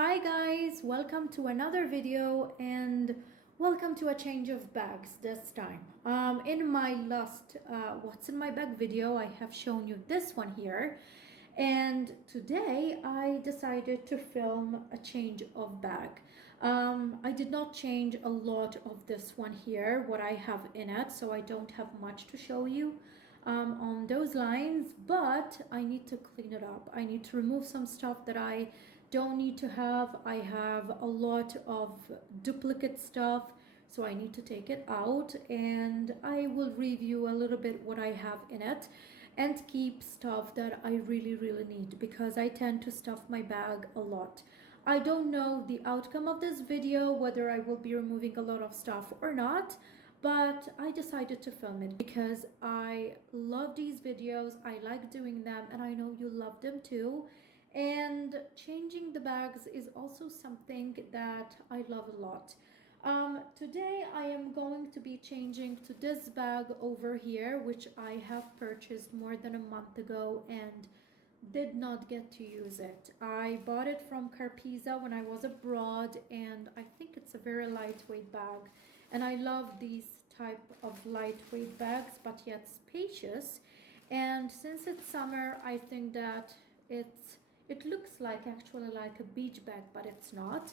Hi guys, welcome to another video and welcome to a change of bags this time. In my last what's in my bag video, I have shown you this one here, and today I decided to film a change of bag. I did not change a lot of this one here, what I have in it, so I don't have much to show you on those lines, but I need to clean it up. I need to remove some stuff that I don't need to have. I have a lot of duplicate stuff, so I need to take it out, and I will review a little bit what I have in it and keep stuff that I really need, because I tend to stuff my bag a lot. I don't know the outcome of this video, whether I will be removing a lot of stuff or not, but I decided to film it because I love these videos. I like doing them, and I know you love them too. And changing the bags is also something that I love a lot. Today I am going to be changing to this bag over here, which I have purchased more than a month ago and did not get to use it. I bought it from Carpisa when I was abroad, and I think it's a very lightweight bag, and I love these type of lightweight bags but yet spacious. And since it's summer, I think that it looks like actually like a beach bag, but it's not.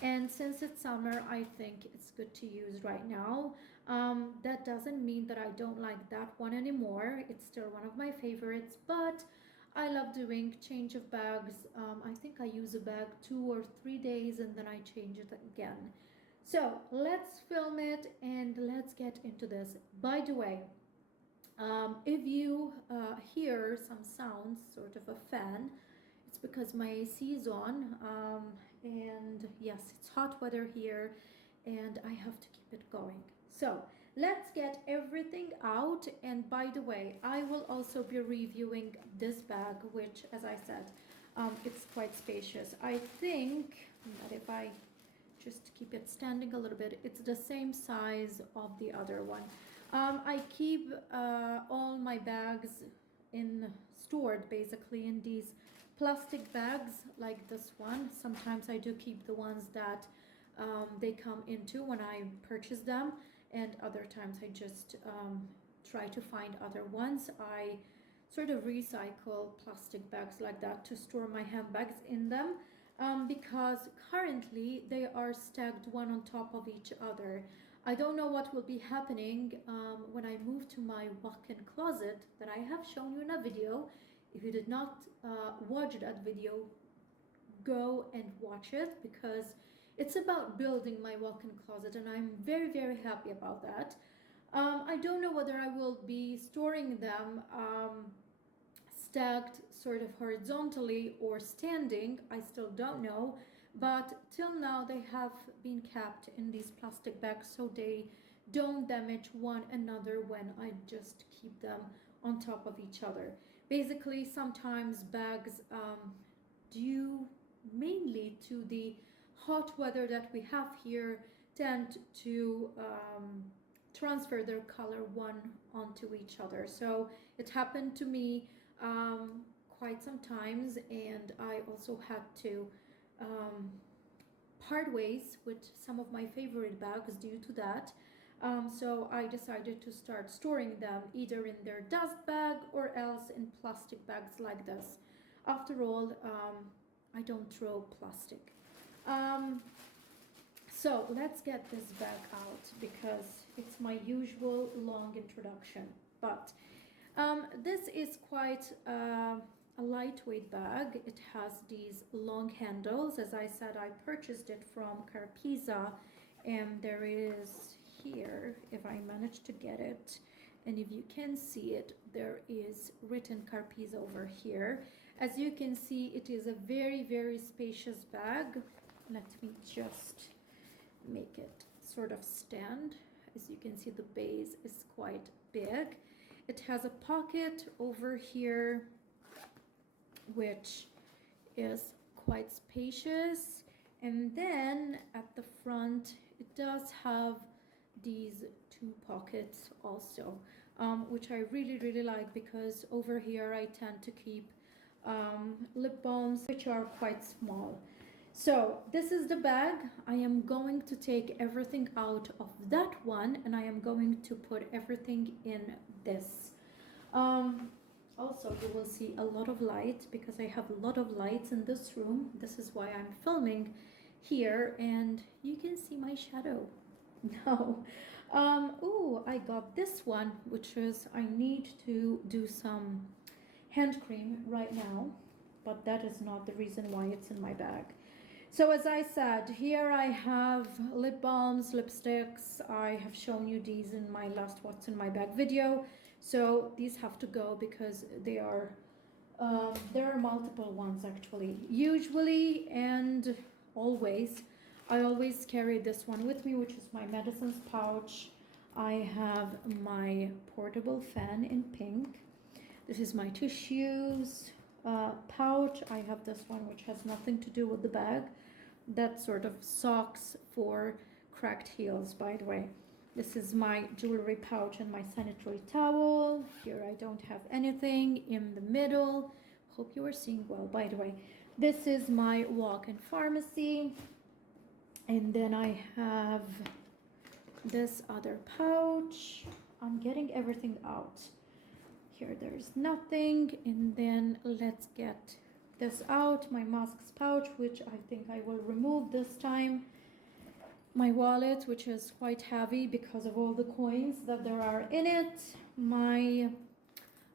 And since it's summer, I think it's good to use right now. That doesn't mean that I don't like that one anymore. It's still one of my favorites, but I love doing change of bags. I think I use a bag 2 or 3 days and then I change it again. So let's film it and let's get into this. By the way, if you hear some sounds, sort of a fan, it's because my AC is on, and yes, it's hot weather here and I have to keep it going. So let's get everything out. And by the way, I will also be reviewing this bag, which, as I said, it's quite spacious. I think that if I just keep it standing a little bit, it's the same size of the other one. I keep all my bags stored basically in these plastic bags like this one. Sometimes I do keep the ones that they come into when I purchase them, and other times I just try to find other ones. I sort of recycle plastic bags like that to store my handbags in them, because currently they are stacked one on top of each other. I don't know what will be happening when I move to my walk-in closet that I have shown you in a video. If you did not watch that video, go and watch it, because it's about building my walk-in closet and I'm very happy about that. I don't know whether I will be storing them stacked sort of horizontally or standing. I still don't know, but till now they have been kept in these plastic bags so they don't damage one another when I just keep them on top of each other. Basically, sometimes bags, due mainly to the hot weather that we have here, tend to transfer their color one onto each other. So it happened to me quite some times, and I also had to part ways with some of my favorite bags due to that. So I decided to start storing them either in their dust bag or else in plastic bags like this. After all, I don't throw plastic. So let's get this bag out because it's my usual long introduction. But this is quite a lightweight bag. It has these long handles. As I said, I purchased it from Carpisa, and there is here, if I manage to get it, and if you can see it, there is written Carpisa over here. As you can see, it is a very spacious bag. Let me just make it sort of stand. As you can see, the base is quite big. It has a pocket over here, which is quite spacious. And then at the front, it does have these two pockets also, which I really like, because over here I tend to keep lip balms, which are quite small. So this is the bag. I am going to take everything out of that one and I am going to put everything in this. Also, you will see a lot of light because I have a lot of lights in this room. This is why I'm filming here and you can see my shadow. No. Oh, I got this one, which is I need to do some hand cream right now, but that is not the reason why it's in my bag. So as I said, here I have lip balms, lipsticks. I have shown you these in my last What's in My Bag video. So these have to go because they are, there are multiple ones actually. Usually and always, I always carry this one with me, which is my medicines pouch. I have my portable fan in pink. This is my tissues pouch. I have this one which has nothing to do with the bag. That's sort of socks for cracked heels, by the way. This is my jewelry pouch and my sanitary towel. Here I don't have anything. In the middle, hope you are seeing well, by the way. This is my walk-in pharmacy. And then I have this other pouch. I'm getting everything out. Here there's nothing. And then let's get this out. My masks pouch, which I think I will remove this time. My wallet, which is quite heavy because of all the coins that there are in it. My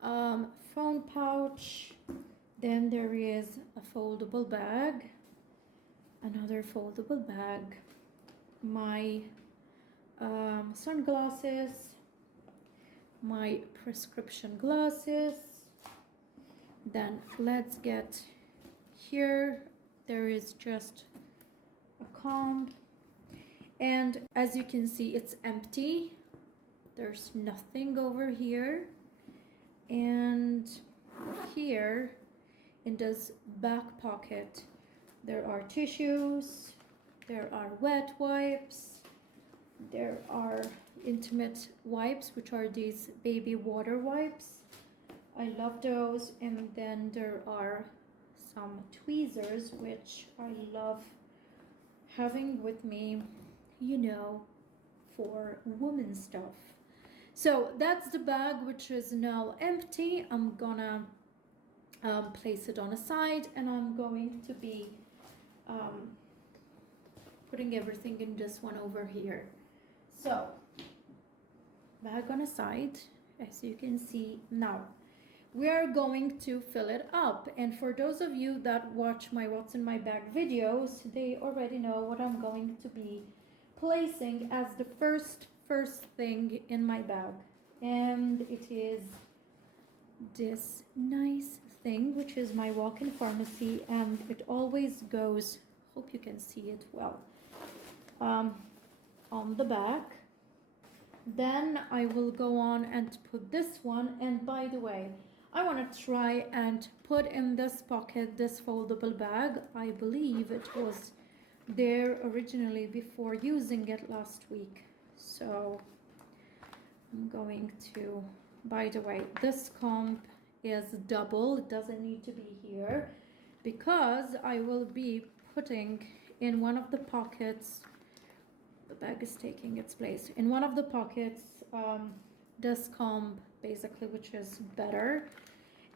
phone pouch. Then there is a foldable bag. Another foldable bag. My sunglasses. My prescription glasses. Then let's get here. There is just a comb. And as you can see, it's empty. There's nothing over here. And here in this back pocket, there are tissues, there are wet wipes, there are intimate wipes, which are these baby water wipes. I love those. And then there are some tweezers, which I love having with me, you know, for women stuff. So that's the bag, which is now empty. I'm gonna place it on a side and I'm going to be putting everything in this one over here. So bag on a side, as you can see. Now we are going to fill it up, and for those of you that watch my What's in My Bag videos, they already know what I'm going to be placing as the first thing in my bag, and it is this nice thing, which is my walk-in pharmacy, and it always goes, hope you can see it well, on the back. Then I will go on and put this one. And by the way, I want to try and put in this pocket this foldable bag. I believe it was there originally before using it last week. So I'm going to, by the way, this comb is double. It doesn't need to be here because I will be putting in one of the pockets. The bag is taking its place. In one of the pockets, this comb basically, which is better.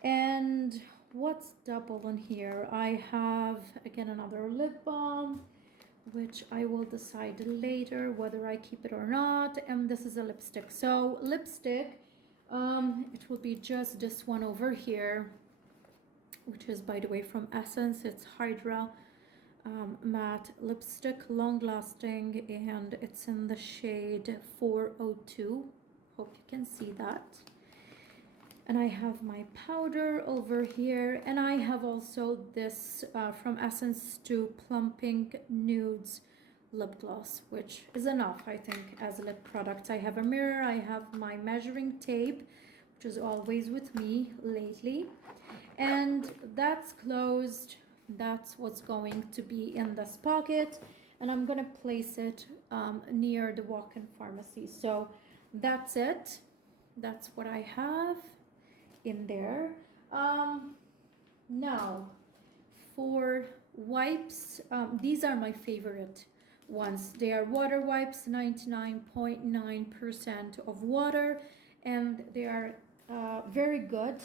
And what's double in here? I have again another lip balm, which I will decide later whether I keep it or not. And this is a lipstick. So lipstick, it will be just this one over here, which is, by the way, from Essence. It's Hydra matte lipstick, long lasting, and it's in the shade 402. Hope you can see that. And I have my powder over here, and I have also this from Essence to Plumping Nudes lip gloss, which is enough, I think, as lip products. I have a mirror, I have my measuring tape, which is always with me lately, and that's closed. That's what's going to be in this pocket, and I'm gonna place it near the walk-in pharmacy. So that's it. That's what I have in there. Now for wipes, these are my favorite ones. They are water wipes, 99.9% of water, and they are very good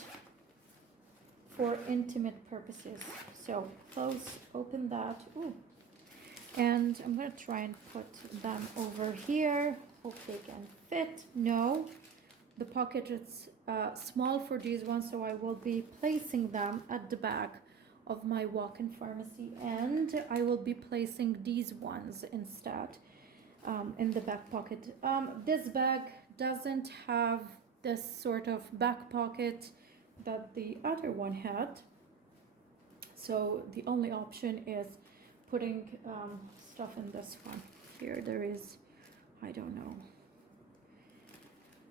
for intimate purposes. So close, open that. Ooh. And I'm going to try and put them over here. Hope they can fit. No, the pocket is small for these ones, so I will be placing them at the back of my walk-in pharmacy, and I will be placing these ones instead in the back pocket. This bag doesn't have this sort of back pocket that the other one had, so the only option is putting stuff in this one. Here there is, I don't know.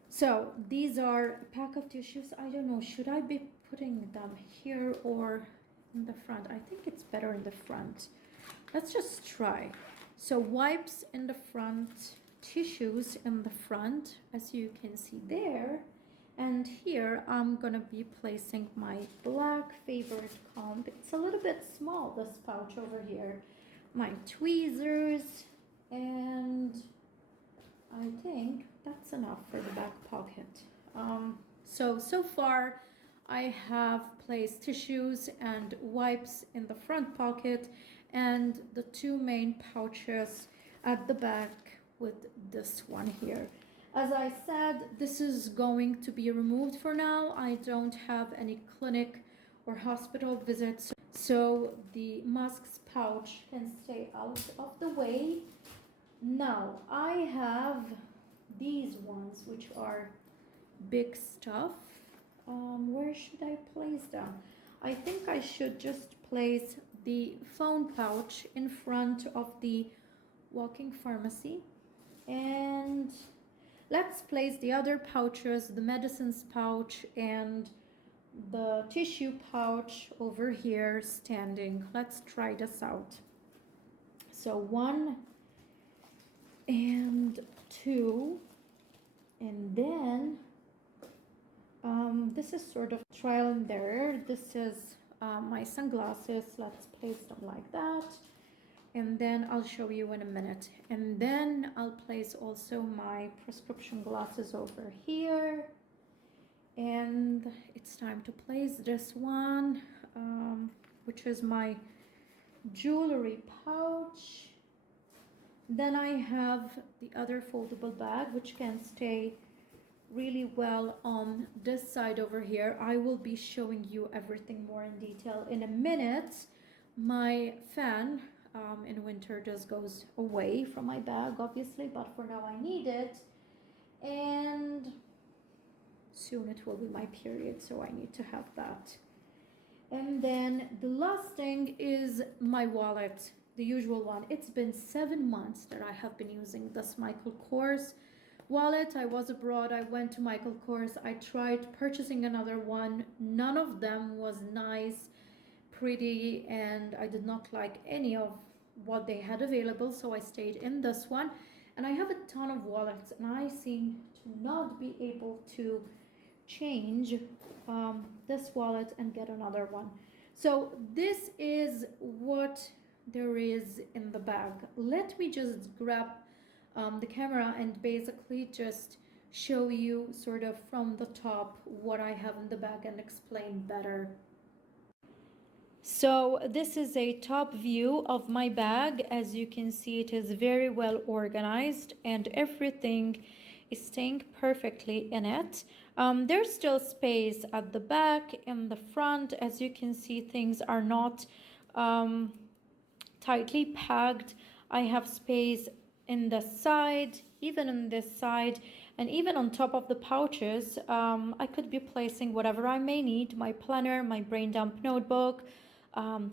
So these are a pack of tissues. I don't know, should I be putting them here or in the front? I think it's better in the front. Let's just try. So wipes in the front, tissues in the front, as you can see there. And here I'm gonna be placing my black favorite comb. It's a little bit small, this pouch over here. My tweezers, and I think that's enough for the back pocket. So far I have placed tissues and wipes in the front pocket and the two main pouches at the back with this one here. As I said, this is going to be removed for now. I don't have any clinic or hospital visits, so the masks pouch can stay out of the way. Now I have these ones, which are big stuff. Where should I place them? I think I should just place the phone pouch in front of the walking pharmacy, and let's place the other pouches, the medicines pouch and the tissue pouch over here standing. Let's try this out. So 1 and 2, and then this is sort of trial and error. This is my sunglasses. Let's place them like that, and then I'll show you in a minute. And then I'll place also my prescription glasses over here, and it's time to place this one, which is my jewelry pouch. Then I have the other foldable bag, which can stay really well on this side over here. I will be showing you everything more in detail in a minute. My fan in winter just goes away from my bag, obviously, but for now I need it, and soon it will be my period, so I need to have that. And then the last thing is my wallet, the usual one. It's been 7 months that I have been using this Michael Kors wallet. I was abroad, I went to Michael Kors, I tried purchasing another one. None of them was nice, pretty, and I did not like any of what they had available, so I stayed in this one. And I have a ton of wallets, and I seem to not be able to change this wallet and get another one. So this is what there is in the bag. Let me just grab the camera and basically just show you sort of from the top what I have in the bag and explain better. So this is a top view of my bag. As you can see, it is very well organized and everything is staying perfectly in it. There's still space at the back, in the front. As you can see, things are not tightly packed. I have space in the side, even on this side, and even on top of the pouches. I could be placing whatever I may need, my planner, my brain dump notebook,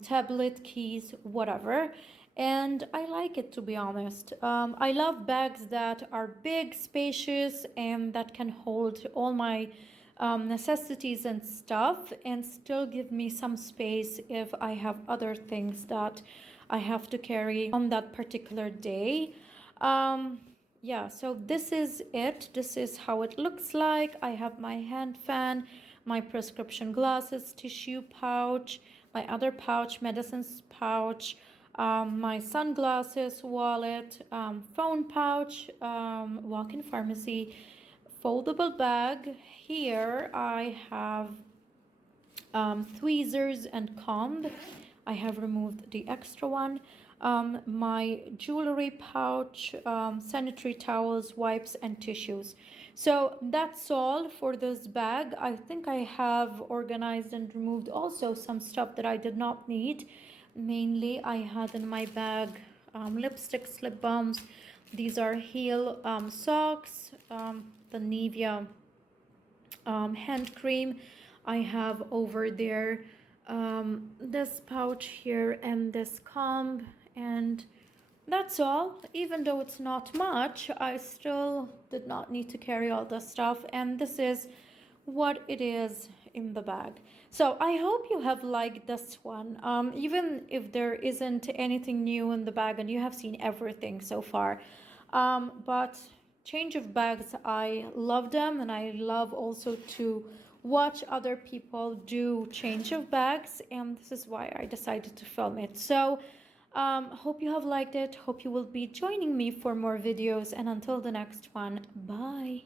tablet, keys, whatever. And I like it, to be honest. I love bags that are big, spacious, and that can hold all my necessities and stuff, and still give me some space if I have other things that I have to carry on that particular day. Yeah, so this is it. This is how it looks like. I have my hand fan, my prescription glasses, tissue pouch, my other pouch, medicines pouch, my sunglasses, wallet, phone pouch, walk-in pharmacy, foldable bag. Here I have tweezers and comb. I have removed the extra one. My jewelry pouch, sanitary towels, wipes, and tissues. So that's all for this bag. I think I have organized and removed also some stuff that I did not need. Mainly, I had in my bag lipsticks, lip balms. These are heel socks, the Nivea hand cream. I have over there this pouch here and this comb, and that's all. Even though it's not much, I still did not need to carry all the stuff, and this is what it is in the bag. So I hope you have liked this one, even if there isn't anything new in the bag and you have seen everything so far. But change of bags, I love them, and I love also to watch other people do change of bags, and this is why I decided to film it. So hope you have liked it, hope you will be joining me for more videos, and until the next one, bye.